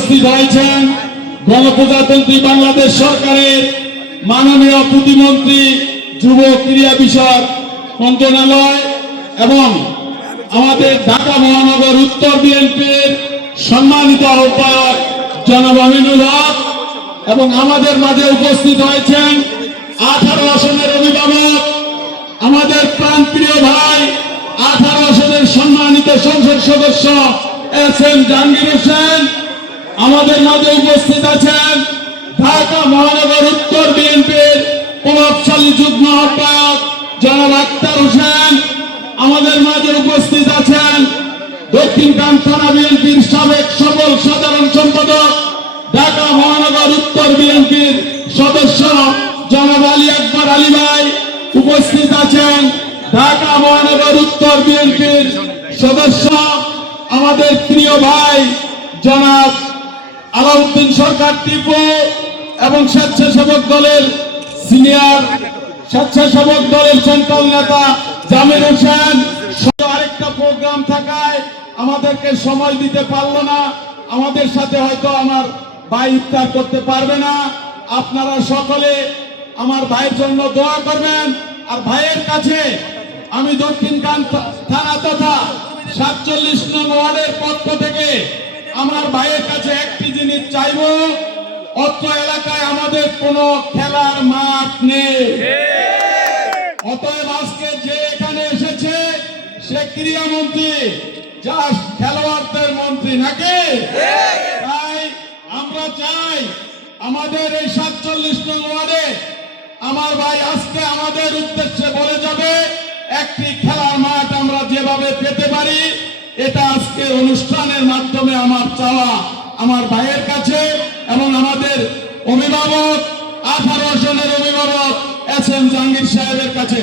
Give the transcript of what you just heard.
উপস্থিত হয়েছেন গণপ্রজাতন্ত্রী বাংলাদেশ সরকারের মাননীয় প্রতিমন্ত্রী যুব ক্রীড়া বিষয়ক মন্ত্রণালয় এবং আমাদের ঢাকা মহানগর উত্তর বিএনপির সম্মানিত আহ্বায়ক জনাব আমিনুল হক এবং আমাদের মাঝে উপস্থিত হয়েছেন 18 আসনের অভিভাবক আমাদের প্রাণপ্রিয় ভাই 18 আসনের সম্মানিত সংসদ সদস্য এস.এম. জাহাঙ্গীর হোসেন। আমাদের মাঝে উপস্থিত আছেন ঢাকা মহানগর উত্তর বিএনপির প্রভাবশালী যুগ্ম আহ্বায়ক জনাব আক্তার হোসেন। আমাদের মাঝে উপস্থিত আছেন দক্ষিণখান থানা বিএনপির সাবেক সফল সাধারণ সম্পাদক ঢাকা মহানগর উত্তর বিএনপির সদস্য জনাব আলী আকবর আলী ভাই। উপস্থিত আছেন ঢাকা মহানগর উত্তর বিএনপির সদস্য আমাদের প্রিয় ভাই জনাব আলাউদ্দিন সরকার টিপু এবং স্বেচ্ছাসেবক দলের সিনিয়র স্বেচ্ছাসেবক দলের সেন্ট্রাল নেতা জামির হোসেন। আরেকটা প্রোগ্রাম থাকায় আমাদেরকে সময় দিতে পারলো না, আমাদের সাথে হয়তো আমার ভাই ইফতার করতে পারবে না। আপনারা সকলে আমার ভাইয়ের জন্য দোয়া করবেন। আর ভাইয়ের কাছে আমি দক্ষিণখান থানা তথা 47 নং ওয়ার্ডের পক্ষ থেকে আমার ভাইয়ের কাছে একটি জিনিস চাইবো, অত্র এলাকায় আমাদের কোনো খেলার মাঠ নেই। অতএব আজকে যে এখানে এসেছে সে ক্রীড়ামন্ত্রী, যা খেলোয়াড়দের মন্ত্রী নাকি? তাই আমরা চাই আমাদের এই 47 নং ওয়ার্ডে আমার ভাই আজকে আমাদের উদ্দেশ্যে বলে যাবে একটি খেলার মাঠ আমরা যেভাবে পেতে পারি। এটা আজকে অনুষ্ঠানের মাধ্যমে আমার চাওয়া আমার ভাইয়ের কাছে এবং আমাদের অভিভাবক 18 জনের অভিভাবক এস.এম. জাহাঙ্গীর সাহেবের কাছে।